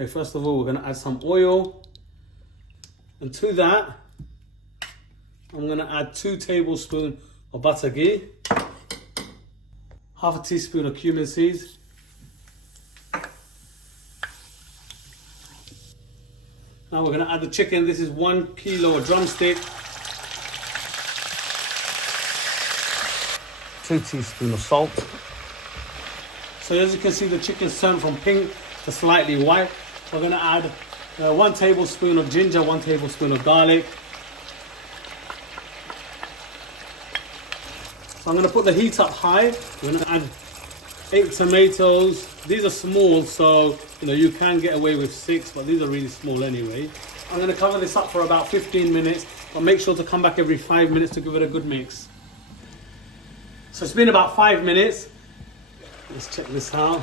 Okay, first of all, we're gonna add some oil. And to that, I'm gonna add 2 tablespoons of butter ghee, half a teaspoon of cumin seeds, now we're gonna add the chicken. This is 1 kilo drumstick, 2 teaspoons of salt. So as you can see, the chicken's turned from pink to slightly white. We're gonna add 1 tablespoon of ginger, 1 tablespoon of garlic. So I'm going to put the heat up high. I'm going to add 8 tomatoes. These are small, so you can get away with 6, but these are really small anyway. I'm going to cover this up for about 15 minutes, but make sure to come back every 5 minutes to give it a good mix. So it's been about 5 minutes. Let's check this out.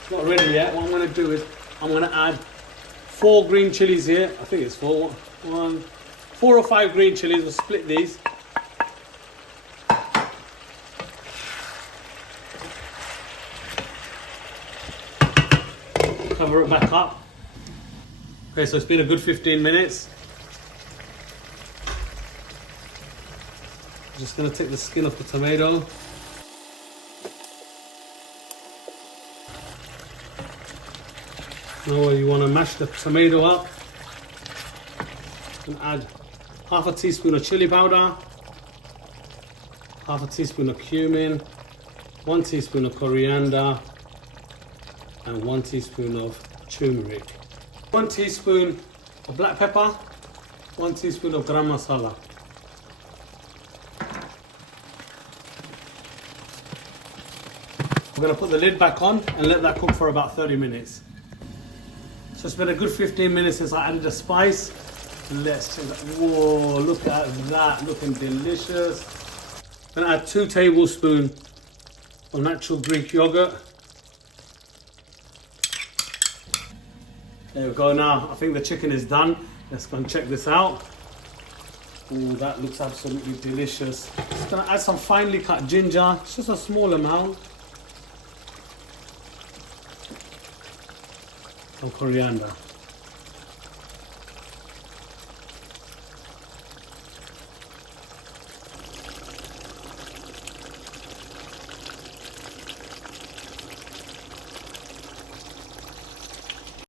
It's not ready yet. What I'm going to do is I'm going to add 4 green chilies here. I think it's 4. 4 or 5 green chilies. We'll split these. Cover it back up. Okay, so it's been a good 15 minutes. I'm just going to take the skin off the tomato. Now you want to mash the tomato up and add half a teaspoon of chili powder, half a teaspoon of cumin, 1 teaspoon of coriander, and 1 teaspoon of turmeric, 1 teaspoon of black pepper, 1 teaspoon of garam masala. We're going to put the lid back on and let that cook for about 30 minutes. So it's been a good 15 minutes since I added the spice. Let's check that. Whoa, look at that, looking delicious. I'm going to add 2 tablespoons of natural Greek yogurt. There we go. Now I think the chicken is done. Let's go and check this out. Ooh, that looks absolutely delicious. Just gonna add some finely cut ginger, it's just a small amount. Some coriander.